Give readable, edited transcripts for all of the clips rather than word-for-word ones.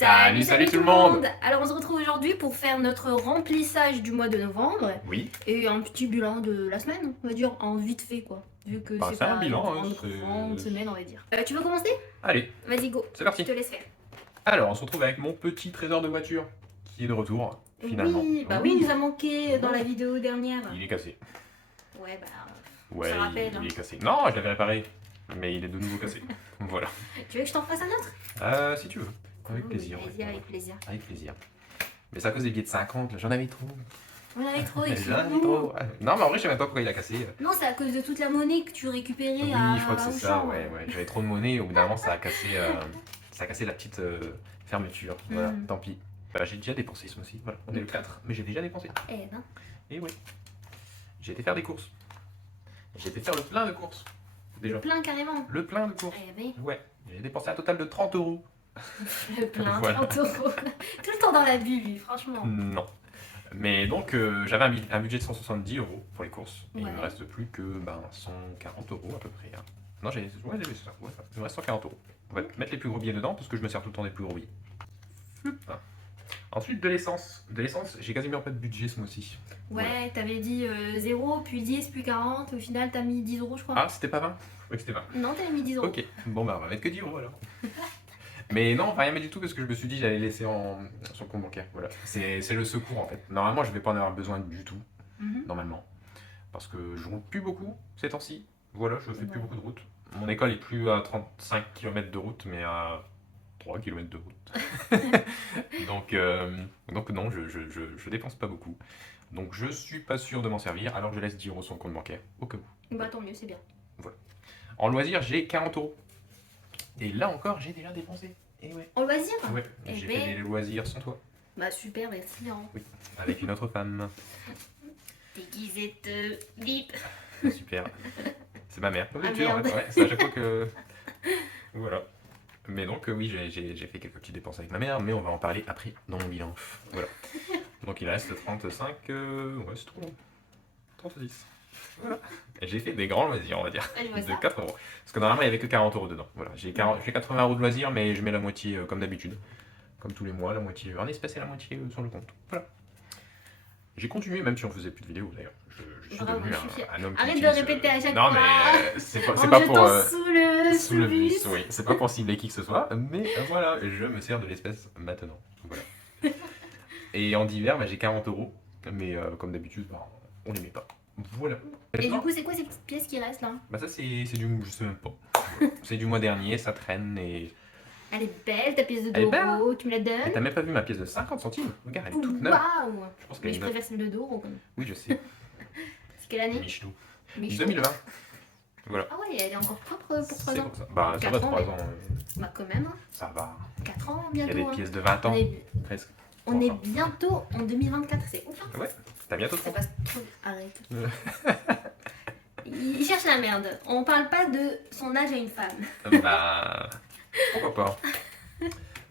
Salut tout le monde. Alors on se retrouve aujourd'hui pour faire notre remplissage du mois de novembre Oui, et un petit bilan de la semaine, on va dire, en vite fait quoi. Vu que bah, c'est c'est un pas bilan, une hein, grande c'est... semaine on va dire. Tu veux commencer? Allez, Vas-y go, c'est je parti. te laisse faire. Alors, on se retrouve avec mon petit trésor de voiture, qui est de retour, finalement. Oui, bah oui, il nous a manqué dans la Ouais. vidéo dernière. Il est cassé. Ouais bah, on Ouais, se rappelle. il est cassé. Non, je l'avais réparé, mais il est de nouveau cassé. Voilà. Tu veux que je t'en fasse un autre? Si tu veux. Avec plaisir. Vas-y, ouais. avec plaisir. Avec plaisir. Mais c'est à cause des billets de 50, là, j'en avais trop. On avait trop, J'en avais trop. Non, mais en vrai, je sais même pas pourquoi il a cassé. Non, c'est à cause de toute la monnaie que tu récupérais Oui, à je crois que c'est ça, Auchan. ouais. J'avais trop de monnaie, au bout d'un moment, ça a cassé la petite fermeture. Voilà, tant pis. Bah, j'ai déjà dépensé ce mois-ci, voilà. On est le 4, mais j'ai déjà dépensé. Eh ben. Et ouais. J'ai été faire des courses. J'ai été faire le plein de courses. Déjà. Plein carrément. Le plein de courses. Eh ben. Ouais. J'ai dépensé un total de 30 euros. Le plein, Voilà. 30 euros. Tout le temps dans la bulle, lui, franchement. Non. Mais donc, j'avais un budget de 170 euros pour les courses. Et il Ouais. me reste plus que 140 euros à peu près. Hein. Non, j'avais ça. Ouais, il me reste 140 euros. On va mettre les plus gros billets dedans parce que je me sers tout le temps des plus gros billets. Floup. Ensuite, de l'essence. De l'essence, j'ai quasiment pas de budget ce mois-ci. Ouais, Voilà. t'avais dit 0, puis 10, puis 40. Au final, t'as mis 10 euros, je crois. Ah, c'était pas 20? Je croyais que c'était 20. Non, t'avais mis 10 euros. Ok, bon bah on va mettre que 10 euros alors. Mais non, rien mettre du tout parce que je me suis dit j'allais laisser sur le compte bancaire. Voilà. C'est le secours en fait. Normalement, je vais pas en avoir besoin du tout, Mhm. normalement. Parce que je roule plus beaucoup ces temps-ci. Voilà, je fais plus Ouais. beaucoup de route. Mon école est plus à 35 km de route, mais à 3 km de route. donc non, je dépense pas beaucoup. Donc je suis pas sûr de m'en servir, alors je laisse 10 euros sur le compte bancaire, au cas où. Bah, tant mieux, c'est bien. En loisir, j'ai 40 euros. Et là encore, j'ai déjà dépensé. Et ouais. En loisir? Ouais, Eh j'ai ben. fait des loisirs sans toi. Bah, super, merci. Hein. Oui, avec une autre femme. Déguisette, bip. Super. C'est ma mère. Comme Ah, d'habitude, en merde. fait. Ouais, c'est à chaque fois que. Voilà. Mais donc, oui, j'ai fait quelques petites dépenses avec ma mère, mais on va en parler après dans mon bilan. Voilà. Donc, il reste 35. Ouais, c'est trop long. 36. Voilà. Et j'ai fait des grands loisirs, on va dire. Ah, je vois De ça. 4 euros. Parce que normalement, il n'y avait que 40 euros dedans. Voilà. J'ai 80 euros de loisirs, mais je mets la moitié comme d'habitude. Comme tous les mois, la moitié en espèces et la moitié sur le compte. Voilà. J'ai continué, même si on faisait plus de vidéos d'ailleurs. Je suis Bravo, devenu je suis fière. un homme qui Arrête de utilise, répéter à chaque non, fois. mais c'est En pas jetant pour. sous le bus. Oui. C'est pas pour cibler qui que ce soit, mais voilà, je me sers de l'espèce maintenant. Voilà. Et en divers, j'ai 40 euros, mais comme d'habitude, on les met pas. Voilà. Et du coup, c'est quoi ces petites pièces qui restent là? Bah ça c'est du, je sais même pas. C'est du mois dernier, ça traîne et... Elle est belle ta pièce de Elle est belle, Doro, tu me la Et t'as donnes? même pas vu ma pièce de 50 centimes? Regarde, elle est toute neuve. Waouh! Je pense Mais qu'elle je est neuve. préfère celle de Doro quand même. Oui, je sais. C'est quelle année? Michelou. Michou. 2020. Voilà. Ah ouais, elle est encore propre pour 3 C'est ans. pour ça. Bah ça va, 4 ans, 3 mais- ans. Bah quand même, hein. Ça va. 4 ans Il y a bientôt. des hein. pièces de 20 ans, On est, presque. on est Enfin. bientôt en 2024, c'est ouf. Hein. Ouais, t'as bientôt Ça 30. passe trop. Arrête. Il cherche la merde. On parle pas de son âge à une femme. Bah... Pourquoi pas.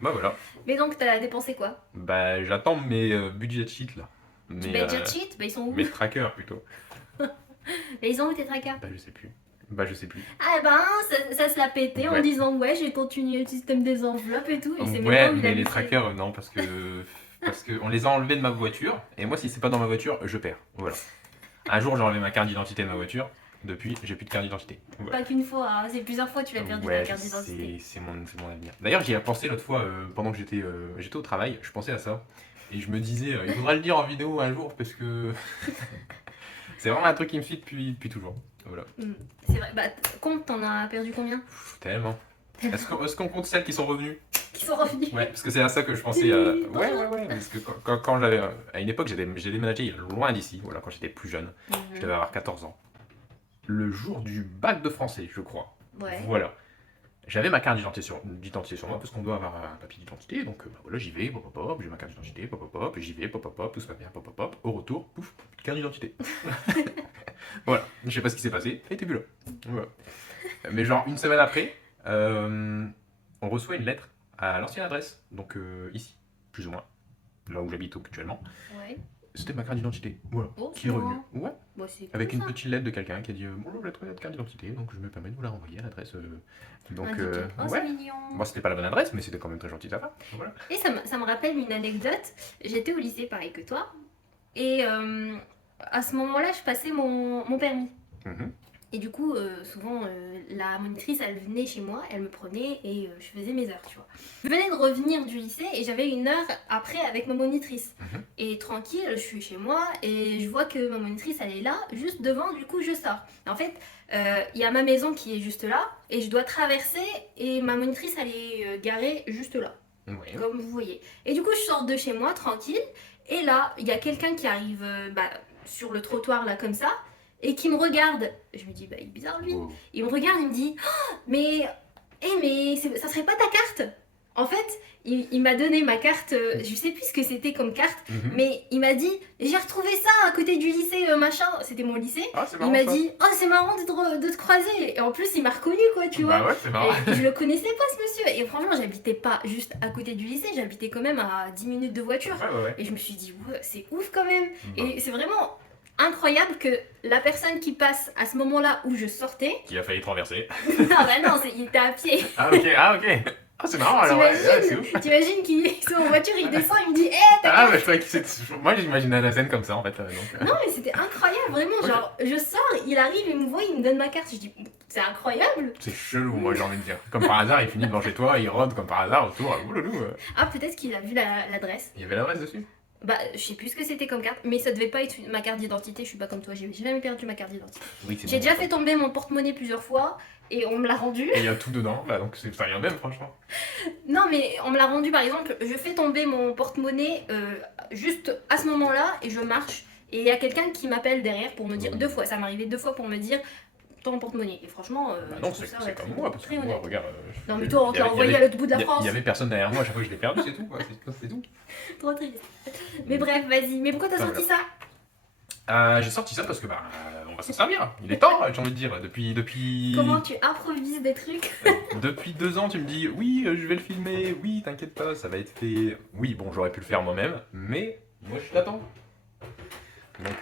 Bah voilà. Mais donc, t'as dépensé quoi? Bah j'attends mes budget sheets là. Tu Mes, budget cheat? Bah ils sont où? mes trackers plutôt. Mais ils ont où tes trackers? Bah je sais plus. Bah je sais plus. Ah ben, ça se l'a pété en Ouais. disant ouais, j'ai continué le système des enveloppes et tout. Et c'est même Ouais, pas où il a mais les mis trackers, non, parce que on les a enlevés de ma voiture, et moi, si c'est pas dans ma voiture, je perds. Voilà. Un jour, j'ai enlevé ma carte d'identité de ma voiture, depuis, j'ai plus de carte d'identité. Voilà. Pas qu'une fois, hein, c'est plusieurs fois que tu l'as perdu Ouais, ta carte d'identité. c'est mon avenir. D'ailleurs, j'y ai pensé l'autre fois, pendant que j'étais au travail, je pensais à ça, et je me disais, il faudra le dire en vidéo un jour, parce que c'est vraiment un truc qui me suit depuis toujours. Voilà. C'est vrai, bah compte, t'en as perdu combien? Pff, tellement. Est-ce qu'on compte celles qui sont revenues? Qui sont revenus? Ouais, parce que c'est à ça que je pensais. Ouais, parce que quand j'avais. À une époque, j'ai déménagé loin d'ici, voilà, quand j'étais plus jeune. Je devais avoir 14 ans. Le jour du bac de français, je crois. Ouais. Voilà. J'avais ma carte d'identité sur moi, parce qu'on doit avoir un papier d'identité, donc voilà, j'y vais, pop, pop, pop, j'ai ma carte d'identité, pop, pop, pop, j'y vais, pop, pop, pop, tout se passe bien, pop, pop, pop, au retour, pouf, carte d'identité. Voilà, je sais pas ce qui s'est passé, elle était plus là. Voilà. Mais genre, une semaine après, on reçoit une lettre à l'ancienne adresse, donc ici, plus ou moins, là où j'habite actuellement. Ouais. C'était ma carte d'identité, voilà, Oh, qui c'est est revenue. marrant. Ouais, Bon, c'est cool avec une ça. petite lettre de quelqu'un qui a dit bonjour, j'ai trouvé votre carte d'identité, donc je me permets de vous la renvoyer à l'adresse. Donc, Indiqué. Oh, c'est ouais. mignon. Moi, c'était pas la bonne adresse, mais c'était quand même très gentil de sa part. Voilà. Et ça me rappelle une anecdote. J'étais au lycée, pareil que toi. Et à ce moment-là, je passais mon permis. Mhm. Et du coup, souvent, la monitrice, elle venait chez moi, elle me prenait et je faisais mes heures, tu vois. Je venais de revenir du lycée et j'avais une heure après avec ma monitrice. Mhm. Et tranquille, je suis chez moi et je vois que ma monitrice, elle est là, juste devant, du coup, je sors. En fait, il y a ma maison qui est juste là et je dois traverser et ma monitrice, elle est garée juste là, Ouais. comme vous voyez. Et du coup, je sors de chez moi, tranquille, et là, il y a quelqu'un qui arrive sur le trottoir, là, comme ça, et qui me regarde. Je me dis, bah, il est bizarre lui. Wow. Il me regarde, il me dit, oh, mais ça serait pas ta carte? En fait, il m'a donné ma carte, je sais plus ce que c'était comme carte, Mhm. mais il m'a dit, j'ai retrouvé ça à côté du lycée machin, c'était mon lycée. Ah, c'est Il marrant m'a ça. dit, oh, c'est marrant de te croiser. Et en plus, il m'a reconnu, quoi, tu vois. Bah ouais, c'est marrant. Et je le connaissais pas, ce monsieur. Et franchement, j'habitais pas juste à côté du lycée, j'habitais quand même à 10 minutes de voiture. Ouais. Et je me suis dit, ouais, c'est ouf quand même. Bah, Et c'est vraiment incroyable que la personne qui passe à ce moment-là où je sortais. qui a failli traverser. Non, bah non, il était à pied. Ah, ok, ah, ok. Ah, c'est marrant alors, ouais, c'est ouf. T'imagines qu'il est en voiture, il descend, il me dit, hé, t'as Ah, bah, je croyais que c'était. Moi, j'imaginais la scène comme ça en fait. Non, mais c'était incroyable, vraiment. Ok. Genre, je sors, il arrive, il me voit, il me donne ma carte. Je dis, c'est incroyable. C'est chelou, moi j'ai envie de dire. Comme par hasard, il finit devant chez toi, il rôde comme par hasard autour. Ouloulou. Ah, peut-être qu'il a vu l'adresse. Il y avait l'adresse dessus. Bah, je sais plus ce que c'était comme carte, mais ça devait pas être ma carte d'identité. Je suis pas comme toi, j'ai jamais perdu ma carte d'identité. Oui, c'est J'ai bon, déjà ça. fait tomber mon porte-monnaie plusieurs fois et on me l'a rendu. Et il y a tout dedans, bah donc ça rien même, franchement. Non, mais on me l'a rendu par exemple, je fais tomber mon porte-monnaie juste à ce moment-là et je marche. Et il y a quelqu'un qui m'appelle derrière pour me dire, Oui. 2 fois, ça m'est arrivé 2 fois pour me dire ton porte-monnaie. Et franchement, Bah je non, trouve c'est ça c'est très- comme moi, parce que très moi, honnête. regarde. Non, mais toi, on il y t'a avait- envoyé il y à l'autre bout de la avait- France. Il y avait personne derrière moi, à chaque fois que je l'ai perdu, c'est tout, quoi. C'est tout. Trop triste. Mais bref, vas-y. Mais pourquoi t'as Ah, sorti voilà. ça? J'ai sorti ça parce que bah on va s'en servir. Il est temps, j'ai envie de dire. Depuis Comment tu improvises des trucs? depuis 2 ans, tu me dis oui, je vais le filmer. Oui, t'inquiète pas, ça va être fait. Oui, bon, j'aurais pu le faire moi-même, mais moi je t'attends. Donc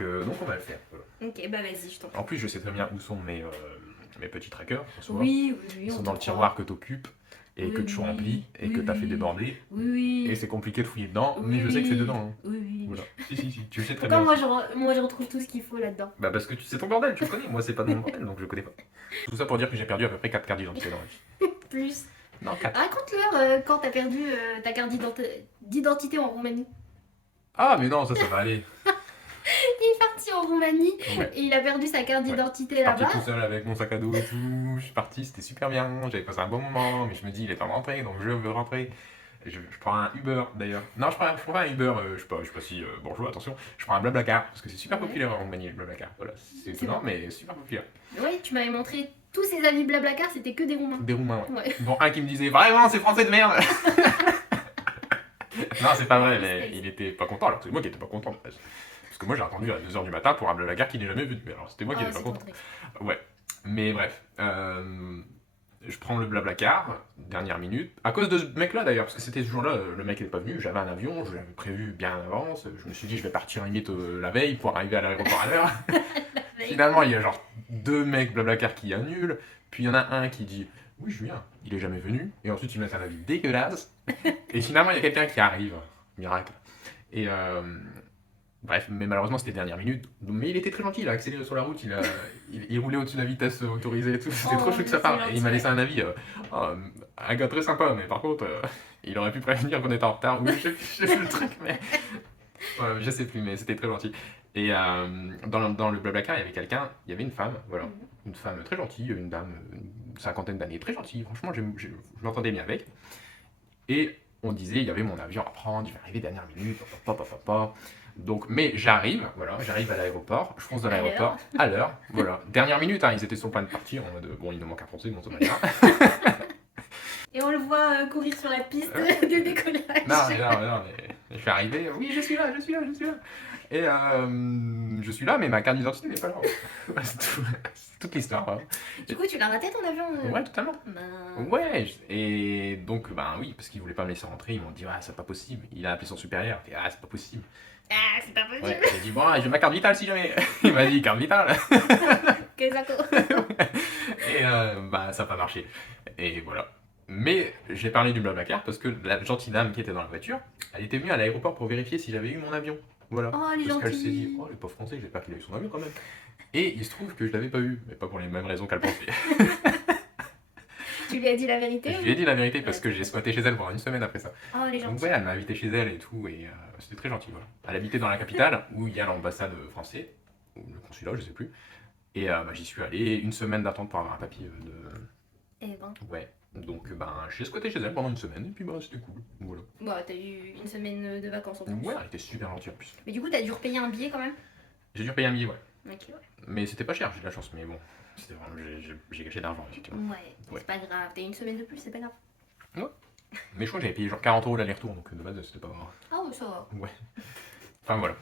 on va le faire. Voilà. Ok, bah vas-y, je t'en prie. En plus, je sais très bien où sont mes petits trackers. Souvent. Oui, Ils sont on dans te le croit. tiroir que t'occupes et Oui, que tu oui, remplis et oui, que t'as fait oui. déborder. Oui, Et c'est compliqué de fouiller dedans, mais Oui, je sais que c'est oui. dedans. Hein. oui. Voilà. Si, tu le sais très Pourquoi bien. moi je retrouve tout ce qu'il faut là-dedans? Bah parce que c'est ton bordel, tu le connais. Moi, c'est pas de mon bordel, donc je le connais pas. Tout ça pour dire que j'ai perdu à peu près 4 cartes d'identité dans la vie. Plus. Non, 4. Raconte-leur quand t'as perdu ta carte d'identité en Roumanie. Ah, mais non, ça va aller. Il est parti en Roumanie Ouais. et il a perdu sa carte Ouais. d'identité Je suis parti là-bas. tout seul avec mon sac à dos et tout. Je suis parti, c'était super bien. J'avais passé un bon moment, mais je me dis, il est temps de rentrer, donc je veux rentrer. Et je prends un Uber d'ailleurs. Non, je prends pas un Uber, je sais pas si. Bonjour, attention. Je prends un Blablacar, parce que c'est super Ouais. populaire en Roumanie, le Blablacar. Voilà, c'est étonnant, bon. mais super populaire. Oui, tu m'avais montré tous ces avis Blablacar, c'était que des Roumains. Des Roumains, ouais. Ouais. Bon, un qui me disait, vraiment, c'est français de merde. Non, c'est pas vrai, mais il était pas content, alors c'est moi qui étais pas content. Parce que moi j'ai attendu à 2h du matin pour un Blablacar qui n'est jamais venu. Mais alors c'était moi qui Ah, étais pas c'est content. trop triste. Ouais, mais bref. Je prends le Blablacar, dernière minute. À cause de ce mec-là d'ailleurs, parce que c'était ce jour-là, le mec n'est pas venu. J'avais un avion, je l'avais prévu bien en avance. Je me suis dit, je vais partir limite la veille pour arriver à l'aéroport à l'heure. Finalement, il y a genre 2 mecs Blablacar qui annulent. Puis il y en a un qui dit, oui, Julien, il est jamais venu. Et ensuite, il me laisse un avis dégueulasse. Et finalement, il y a quelqu'un qui arrive. Miracle. Et bref, mais malheureusement, c'était dernière minute. Mais il était très gentil, il a accéléré sur la route, il roulait au-dessus de la vitesse autorisée et tout. C'était Oh, trop chou que ça c'est part. gentil, Et il m'a laissé ouais. un avis. Un gars très sympa, mais par contre, il aurait pu prévenir qu'on était en retard. Oui, je sais plus le truc, mais. Ouais, je sais plus, mais c'était très gentil. Et dans le Blablacar, il y avait quelqu'un, il y avait une femme, voilà. Mhm. Une femme très gentille, une dame, une cinquantaine d'années, très gentille. Franchement, je m'entendais bien avec. Et on disait, il y avait mon avion à prendre, je vais arriver dernière minute, papa. Donc, mais j'arrive, voilà, j'arrive à l'aéroport, je fonce dans À l'aéroport, à l'heure, voilà. Dernière minute, hein, ils étaient sur le point de partir, en mode, bon, il nous manque un français, bon, ça va bien. Et on le voit courir sur la piste de décollage. Non, mais je suis arrivé, oui, je suis là. Et je suis là, mais ma carte d'identité n'est pas là. Ouais, c'est tout. toute l'histoire. Hein. Du coup, tu l'as raté ton avion Ouais, totalement. Ben, Ouais, et donc, ben oui, parce qu'ils voulaient pas me laisser rentrer, ils m'ont dit, ah, c'est pas possible. Il a appelé son supérieur, et, ah, c'est pas possible. Ah, c'est pas possible. Ouais, j'ai dit, bon, j'ai ma carte vitale si jamais. Il m'a dit, carte vitale. Que ça Et bah, ça n'a pas marché. Et voilà. Mais j'ai parlé du Blablacar parce que la gentille dame qui était dans la voiture, elle était venue à l'aéroport pour vérifier si j'avais eu mon avion. Voilà. Oh, elle est Parce qu'elle s'est dit, gentille. oh, le pauvre français, j'espère qu'il a eu son avion quand même. Et il se trouve que je l'avais pas eu, mais pas pour les mêmes raisons qu'elle pensait. Tu lui as dit la vérité Je lui ai dit la vérité parce que j'ai squatté chez elle pendant une semaine après ça. Oh, elle est Donc gentille. ouais, elle m'a invité chez elle et tout, et c'était très gentil. Voilà. Elle habitait dans la capitale où il y a l'ambassade française, ou le consulat, je sais plus. Et bah, j'y suis allé, une semaine d'attente pour avoir un papier de. Eh ben. Ouais. Donc ben j'ai squatté chez elle pendant une semaine et puis bah c'était cool. Voilà. Bon, t'as eu une semaine de vacances en plus. Ouais, elle était super gentille en plus. Mais du coup, t'as dû repayer un billet quand même. J'ai dû payer un billet, ouais. Ok, ouais. Mais c'était pas cher, j'ai de la chance, mais bon. C'était vraiment. J'ai gâché d'argent, effectivement. Ouais, Ouais. c'est pas grave. T'as une semaine de plus, c'est pas grave. Mais je crois que j'avais payé genre 40 € l'aller-retour, donc de base c'était pas. Ah ouais, ça va. Ouais. Enfin voilà.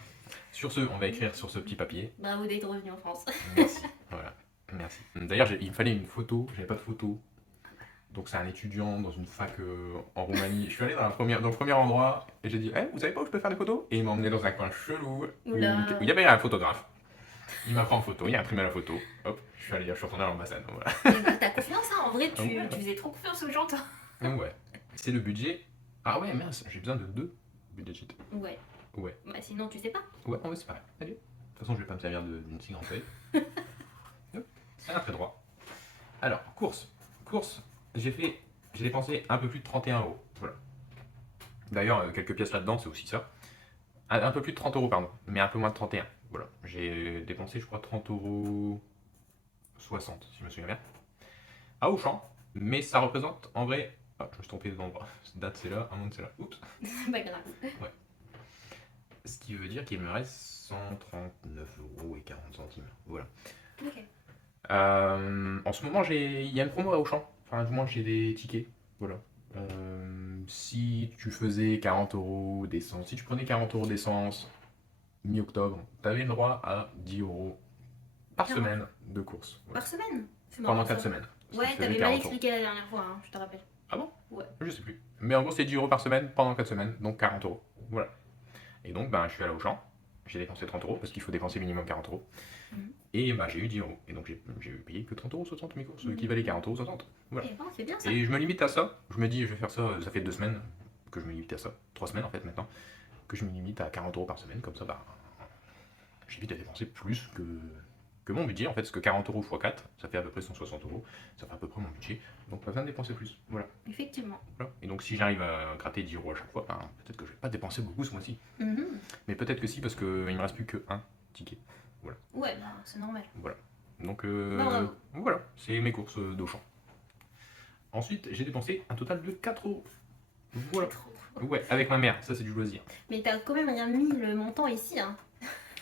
Sur ce, on va écrire sur ce petit papier. Bravo d'être revenu en France. Merci. Voilà. Merci. D'ailleurs, il me fallait une photo, j'avais pas de photo. Donc c'est un étudiant dans une fac en Roumanie. Je suis allé dans le premier endroit et j'ai dit, vous savez pas où je peux faire des photos? Et il m'a emmené dans un coin chelou où Oula. il y avait un photographe. Il m'a pris en photo, il a imprimé la photo. Hop, je suis retourné à l'ambassade. Voilà. Eh ben, t'as confiance, hein. En vrai, Ah ouais. tu faisais trop confiance aux gens, toi. Donc ouais. C'est le budget. Ah ouais, mince, j'ai besoin de 2 budget sheets. Ouais. Ouais. Bah, sinon, tu sais pas. Ouais, en vrai, c'est pareil. Allez. De toute façon, je vais pas me servir d'une si grande feuille. Hop, c'est un trait droit. Alors, course. Course, j'ai dépensé un peu plus de 31 €. Voilà. D'ailleurs, quelques pièces là-dedans, c'est aussi ça. Un peu plus de 30 €, pardon, mais un peu moins de 31. Voilà. J'ai dépensé, je crois, 30,60 €, si je me souviens bien. À Auchan, mais ça représente en vrai. Ah, je me suis trompé d'endroit. Cette date, c'est là, un moment, c'est là. Oups. C'est pas grave. Ce qui veut dire qu'il me reste 139,40 €. Voilà. Ok. En ce moment, il y a une promo à Auchan. Enfin, du moins, j'ai des tickets. Voilà. Si tu faisais 40 € d'essence, si tu prenais 40 € d'essence mi-octobre, tu avais le droit à 10 € par 40. semaine de course. Voilà. Par semaine. C'est marrant, Pendant ça. 4 semaines. Ce Ouais, qui faisait t'avais mal 40 €. expliqué la dernière fois, hein, je te rappelle. Ah bon? Ouais. Je sais plus. Mais en gros, c'est 10 € par semaine pendant 4 semaines, donc 40 €. Voilà. Et donc, ben, je suis allé au champ, j'ai dépensé 30 € parce qu'il faut dépenser minimum 40 €. Mhm. Et ben, j'ai eu 10 €. Et donc, j'ai payé que 30,60 € mes courses, qui valaient 40,60 €. Voilà. Eh ben, c'est bien ça. Et je me limite à ça. Je me dis, je vais faire ça, ça fait 2 semaines que je me limite à ça. 3 semaines en fait maintenant. Que je me limite à 40 € par semaine. Comme ça, bah, j'évite de dépenser plus que mon budget en fait. Parce que 40 € x 4, ça fait à peu près 160 €. Ça fait à peu près mon budget. Donc, pas besoin de dépenser plus. Voilà. Effectivement. Voilà. Et donc si j'arrive à gratter 10 € à chaque fois, ben, peut-être que je vais pas dépenser beaucoup ce mois-ci. Mhm. Mais peut-être que si, parce qu'il me reste plus que un ticket. Ouais, bah, c'est normal. Voilà. Donc Bravo. voilà, c'est mes courses d'Auchan. Ensuite, j'ai dépensé un total de 4 €. Voilà. Ouais, avec ma mère, ça c'est du loisir. Mais t'as quand même rien mis le montant ici, hein.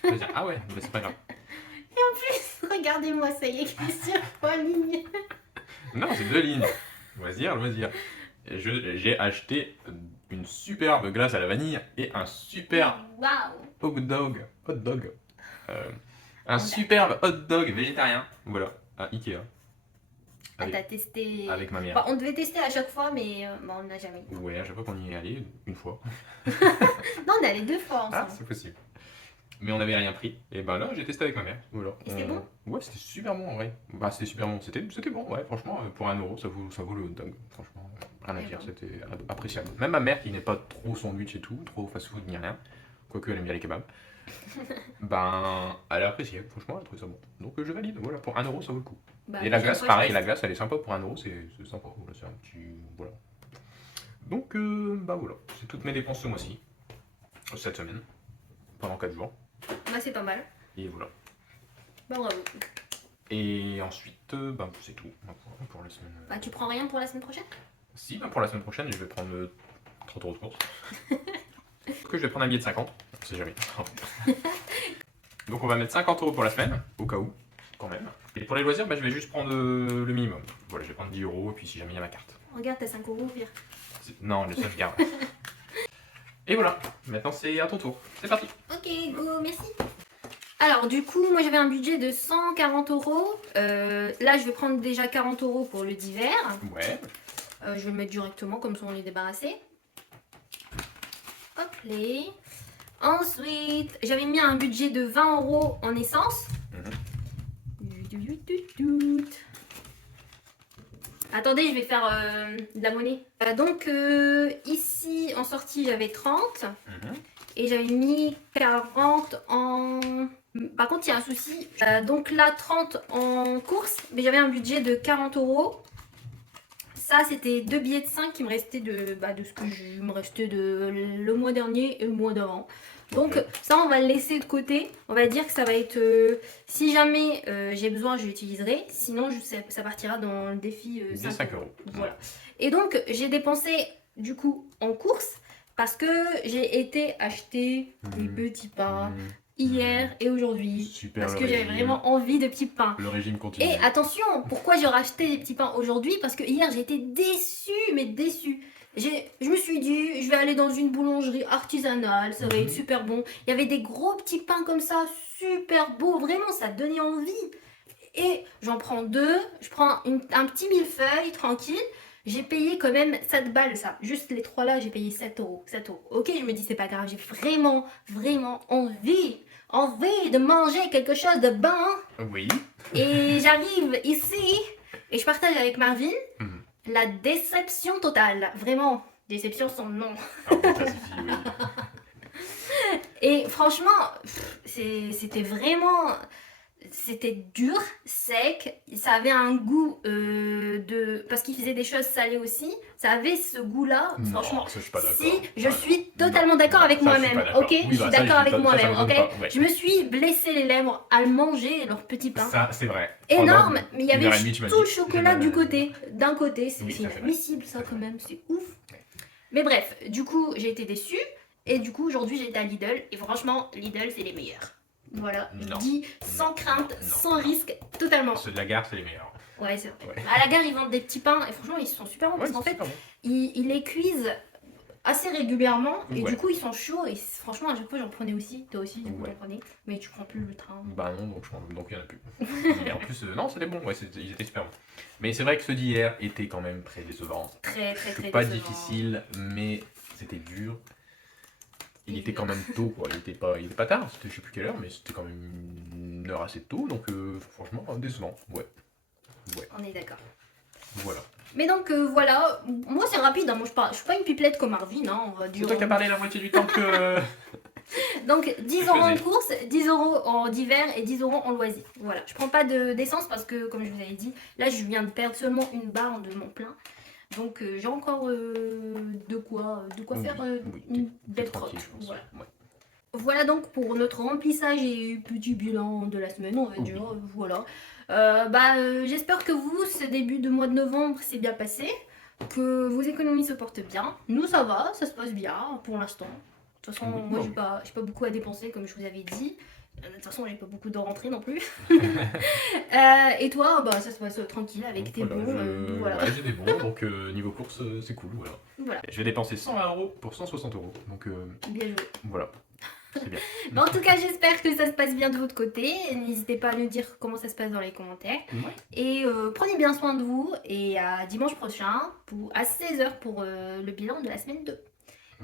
Loisir. Ah ouais, mais c'est pas grave. Regardez-moi, ça y est, sur 3 lignes. Non, c'est 2 lignes. Loisir, loisir. J'ai acheté une superbe glace à la vanille et un super Waouh. hot dog. Un superbe hot dog végétarien. Voilà, à Ikea. Ah, t'as testé. Avec ma mère. Bah, on devait tester à chaque fois, mais bah, on n'a jamais eu. Ouais, à chaque fois qu'on y est allé, une fois. Non, on est allé 2 fois Ah, ensemble. c'est possible. Mais on n'avait rien pris. Et ben là, j'ai testé avec ma mère. Voilà. Et c'était bon? Ouais, c'était super bon en vrai. Bah, c'était super bon. C'était bon, ouais, franchement, pour 1 €, ça vaut le hot dog. Franchement, rien à Et dire, bon. c'était appréciable. Même ma mère qui n'est pas trop sandwich et tout, trop fast-food ni rien, quoique elle aime bien les kebabs, ben, elle a apprécié. Franchement, elle a trouvé ça bon. Donc je valide, voilà, pour 1 € ça vaut le coup. Bah, Et la prochaine glace, fois, pareil, je la teste. glace elle est sympa pour 1 €, c'est sympa. Voilà, c'est un petit. Voilà. Donc, bah voilà, c'est toutes mes dépenses ce mois-ci, cette semaine, pendant 4 jours. Bah, c'est pas mal. Et voilà. Bah, bravo. Et ensuite, bah, c'est tout pour la semaine. Bah, tu prends rien pour la semaine prochaine? Si, bah, pour la semaine prochaine, je vais prendre 30 € de course. Que je vais prendre un billet de 50, on sait jamais. Donc on va mettre 50 € pour la semaine, au cas où, quand même. Et pour les loisirs, bah, je vais juste prendre le minimum. Voilà, je vais prendre 10 €, et puis si jamais il y a ma carte. Regarde, t'as 5 € au pire. Non, le sauvegarde. Et voilà, maintenant c'est à ton tour. C'est parti. Ok, go, merci. Alors du coup, moi j'avais un budget de 140 euros. Là, je vais prendre déjà 40 euros pour le d'hiver. Ouais. Je vais le mettre directement, comme ça on est débarrassé. Hop là. Ensuite, j'avais mis un budget de 20 euros en essence. Attendez, je vais faire de la monnaie. Donc ici, en sortie, j'avais 30. Et j'avais mis 40 en... Par contre, il y a un souci. Donc là, 30 en course, mais j'avais un budget de 40 euros. Ça, c'était 2 billets de 5 qui me restaient de ce que je me restait le mois dernier et le mois d'avant. Donc ça, on va le laisser de côté. On va dire que ça va être... si jamais j'ai besoin, je l'utiliserai. Sinon, ça partira dans le défi 5 euros. Voilà. Et donc, j'ai dépensé du coup en course parce que j'ai été acheter des petits pains hier et aujourd'hui. Super. Parce que j'avais vraiment envie de petits pains. Le régime continue. Et attention, pourquoi j'ai racheté des petits pains aujourd'hui? Parce que hier, j'ai été déçue, mais déçue. Je me suis dit, je vais aller dans une boulangerie artisanale, ça va être super bon. Il y avait des gros petits pains comme ça, super beaux, vraiment, ça donnait envie. Et j'en prends 2, je prends un petit millefeuille, tranquille. J'ai payé quand même 7 balles, ça. Juste les 3 là, j'ai payé 7 euros. 7 euros. Ok, je me dis, c'est pas grave, j'ai vraiment, vraiment envie de manger quelque chose de bon. Oui. Et j'arrive ici et je partage avec Marvin la déception totale. Vraiment, déception sans nom. Ah, bon, ça suffit, oui. Et franchement, c'était vraiment... C'était dur, sec, ça avait un goût de... Parce qu'il faisait des choses salées aussi, ça avait ce goût-là, Non, franchement. ça, je suis pas d'accord. Si, je suis totalement d'accord avec ça, je suis moi-même, pas d'accord. ok? Oui, Je suis bah, ça, d'accord avec moi-même, ça ok? pas, ouais. Je me suis blessé les lèvres à manger leur petit pain. Ça, c'est vrai. Énorme, mais il y Une heure et avait demie, tu m'as tout le dit, chocolat j'ai mal. d'un côté, c'est Oui, ça fait mal. inadmissible ça Ça fait quand mal. même, c'est ouf. Mais bref, du coup j'ai été déçue, et du coup aujourd'hui j'étais à Lidl, et franchement Lidl c'est les meilleurs. Voilà, je Non. dis sans crainte, Non. sans risque, totalement. Ceux de la gare, c'est les meilleurs. Ouais, c'est vrai. Ouais. À la gare ils vendent des petits pains, et franchement ils sont super bons, parce Ouais, qu'en c'est fait super bon. ils les cuisent assez régulièrement, et Ouais. du coup ils sont chauds, et franchement à chaque fois j'en prenais aussi, toi aussi du coup Ouais. j'en prenais, mais tu prends plus le train. Bah non, donc il y en a plus. Mais en plus, non, c'était bon, ouais, ils étaient super bons. Mais c'est vrai que ceux d'hier étaient quand même très décevants. Très très C'est très pas décevant. difficile, mais c'était dur. Il était quand même tôt, quoi. Il était pas tard, c'était je sais plus quelle heure, mais c'était quand même une heure assez tôt, donc franchement, décevant. Ouais. On est d'accord. Voilà. Mais donc voilà, moi c'est rapide, hein. Moi je suis pas une pipelette comme Marvin, hein, on va C'est dire. toi qui as parlé la moitié du temps que. Donc 10 euros en course, 10 euros en d'hiver et 10 euros en loisir. Voilà, je prends pas d'essence parce que comme je vous avais dit, là je viens de perdre seulement une barre de mon plein. Donc j'ai encore de quoi faire une belle trotte. tranquille, je pense. Voilà. Ouais. Voilà donc pour notre remplissage et petit bilan de la semaine, on va Oui. dire. Voilà. J'espère que vous, ce début de mois de novembre, s'est bien passé. Que vos économies se portent bien. Nous, ça va, ça se passe bien pour l'instant. De toute façon, Oui, moi, non. j'ai pas beaucoup à dépenser, comme je vous avais dit. De toute façon, j'ai pas beaucoup de rentrées non plus. Et toi, bah, ça se passe tranquille avec tes Voilà, bons. Voilà. Ouais, j'ai des bons, donc niveau course, c'est cool, voilà. Voilà, Je vais dépenser 120 euros pour 160 euros, donc bien joué. voilà, c'est bien. Mais en tout cas, j'espère que ça se passe bien de votre côté. N'hésitez pas à nous dire comment ça se passe dans les commentaires. Ouais. Et prenez bien soin de vous. Et à dimanche prochain à 16h pour le bilan de la semaine 2.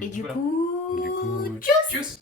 Et du Voilà. coup, Du coup, tchuss! tchuss.